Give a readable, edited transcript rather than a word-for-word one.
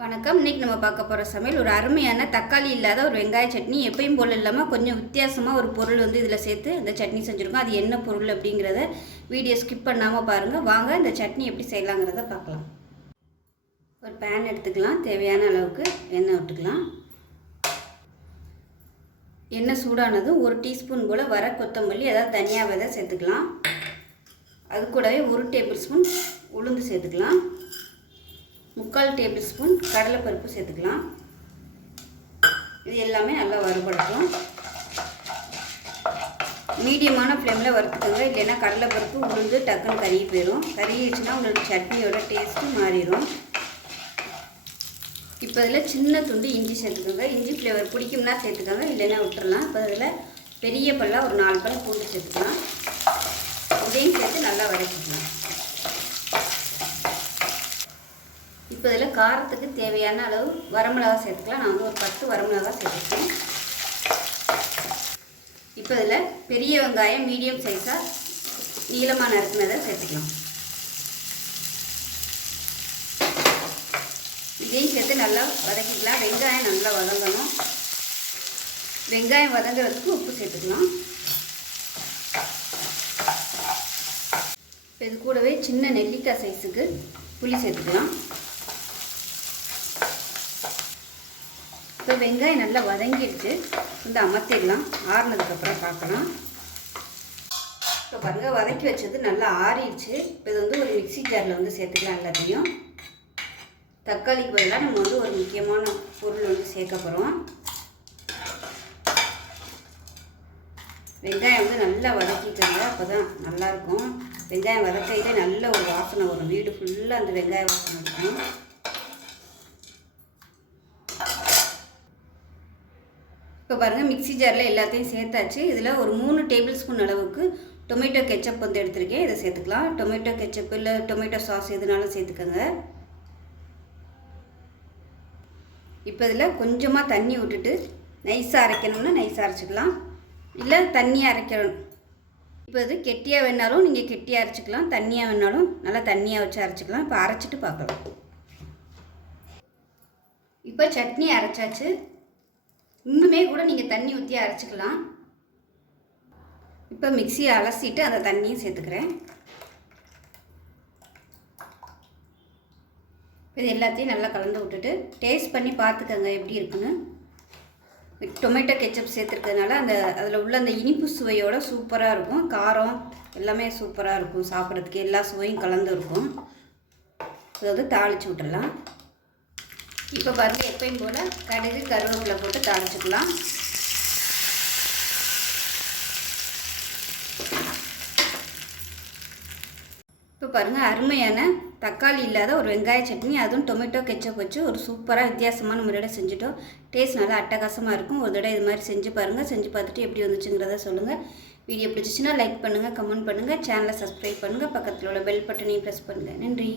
வணக்கம். இன்றைக்கி நம்ம பார்க்க போகிற சமையல் ஒரு அருமையான தக்காளி இல்லாத ஒரு வெங்காய சட்னி. எப்பயும் போல் இல்லாமல் கொஞ்சம் வித்தியாசமாக ஒரு பொருள் இதில் சேர்த்து இந்த சட்னி செஞ்சுருக்கோம். அது என்ன பொருள் அப்படிங்கிறத வீடியோ ஸ்கிப் பண்ணாமல் பாருங்கள். வாங்க இந்த சட்னி எப்படி செய்யலாங்கிறத பார்க்கலாம். ஒரு பேன் எடுத்துக்கலாம். தேவையான அளவுக்கு எண்ணெய் விட்டுக்கலாம். எண்ணெய் சூடானதும் 1 டீஸ்பூன் போல் வர கொத்தமல்லி, அதாவது தனியா விதை சேர்த்துக்கலாம். அது கூடவே 1 டேபிள் ஸ்பூன் உளுந்து சேர்த்துக்கலாம். 3/4 டேபிள் ஸ்பூன் கடலைப்பருப்பு சேர்த்துக்கலாம். இது எல்லாமே நல்லா வறுபடட்டும். மீடியமான ஃப்ளேமில் வறுத்துக்கோங்க. இல்லைன்னா கடலைப்பருப்பு உளுந்து டக்குன்னு கருகி போயிடும். கருகிடுச்சுன்னா உங்களுக்கு சட்னியோட டேஸ்ட்டு மாறிடும். இப்போ இதில் சின்ன துண்டு இஞ்சி சேர்த்துக்கோங்க. இஞ்சி ஃப்ளேவர் பிடிக்கும்னா சேர்த்துக்கோங்க, இல்லைன்னா விட்டுறலாம். இப்போ இதில் பெரிய பல்லாக ஒரு 4 பல் பூண்டு சேர்த்துக்கலாம். இதையும் சேர்த்து நல்லா வதக்கிக்கலாம். இப்போ இதில் காரத்துக்கு தேவையான அளவு வரமிளகா சேர்த்துக்கலாம். நான் ஒரு 10 வரமிளகா சேர்த்துக்கிறேன். இப்போ இதில் பெரிய வெங்காயம் மீடியம் சைஸாக நீளமாக நறுக்குனதை சேர்த்துக்கலாம். இதையும் சேர்த்து நல்லா வதக்கிக்கலாம். வெங்காயம் நல்லா வதங்கணும். வெங்காயம் வதங்குறதுக்கு உப்பு சேர்த்துக்கலாம். இப்போ இது கூடவே சின்ன நெல்லிக்காய் சைஸுக்கு புளி சேர்த்துக்கலாம். இப்போ வெங்காயம் நல்லா வதங்கிடுச்சு. வந்து அமர்த்திடலாம். ஆறுனதுக்கப்புறம் பார்க்கலாம். இப்போ பாருங்கள், வதக்கி வச்சது நல்லா ஆறிடுச்சு. இப்போ இது ஒரு மிக்சி ஜாரில் சேர்த்துக்கலாம் எல்லாத்தையும். தக்காளிக்கு பதிலாக நம்ம ஒரு முக்கியமான பொருள் சேர்க்க போகிறோம். வெங்காயம் நல்லா வதக்கிக்கோங்க. அப்போ தான் நல்லாயிருக்கும். வெங்காயம் வதக்கையிலே நல்ல ஒரு வாசனை வரும். வீடு ஃபுல்லாக அந்த வெங்காய வாசனை இருக்கும். இப்போ பாருங்கள், மிக்சி ஜாரில் எல்லாத்தையும் சேர்த்தாச்சு. இதில் ஒரு 3 டேபிள் ஸ்பூன் அளவுக்கு டொமேட்டோ கெச்சப் எடுத்துருக்கேன். இதை சேர்த்துக்கலாம். டொமேட்டோ கெச்சப் இல்லை டொமேட்டோ சாஸ் எதுனாலும் சேர்த்துக்கோங்க. இப்போ இதில் கொஞ்சமாக தண்ணி விட்டுட்டு நைஸாக அரைக்கணும்னா நைஸாக அரைச்சிக்கலாம், இல்லை தண்ணியாக அரைக்கணும். இப்போ இது கெட்டியாக வேணாலும் நீங்கள் கெட்டியாக அரைச்சிக்கலாம், தண்ணியாக வேணாலும் நல்லா தண்ணியாக வச்சு அரைச்சிக்கலாம். இப்போ அரைச்சிட்டு பார்க்கலாம். இப்போ சட்னி அரைச்சாச்சு. இன்னுமே கூட நீங்கள் தண்ணி ஊற்றி அரைச்சிக்கலாம். இப்போ மிக்சியை அலசிட்டு அந்த தண்ணியும் சேர்த்துக்கிறேன். இது எல்லாத்தையும் நல்லா கலந்து விட்டுட்டு டேஸ்ட் பண்ணி பார்த்துக்கோங்க எப்படி இருக்குன்னு. டொமேட்டோ கெச்சப் சேர்த்துருக்கிறதுனால அதில் உள்ள அந்த இனிப்பு சுவையோட சூப்பராக இருக்கும். காரம் எல்லாமே சூப்பராக இருக்கும். சாப்பிட்றதுக்கு எல்லா சுவையும் கலந்து இருக்கும். இது தாளித்து விட்டுடலாம். இப்போ பாருங்கள், எப்பயும் போல் கடுகு கருவேப்பிலை போட்டு தாளிச்சுக்கலாம். இப்போ பாருங்கள், அருமையான தக்காளி இல்லாத ஒரு வெங்காய சட்னி, அதுவும் டொமேட்டோ கெச்சப் வச்சு ஒரு சூப்பராக வித்தியாசமான முறையில் செஞ்சுட்டோம். டேஸ்ட் நல்லா அட்டகாசமாக இருக்கும். ஒரு தடவை இது மாதிரி செஞ்சு பாருங்கள். செஞ்சு பார்த்துட்டு எப்படி வந்துச்சுங்கிறத சொல்லுங்கள். வீடியோ பிடிச்சிச்சின்னா லைக் பண்ணுங்கள், கமெண்ட் பண்ணுங்கள், சேனலை சப்ஸ்கிரைப் பண்ணுங்கள், பக்கத்தில் உள்ள பெல் பட்டனையும் ப்ரெஸ் பண்ணுங்கள். நன்றி.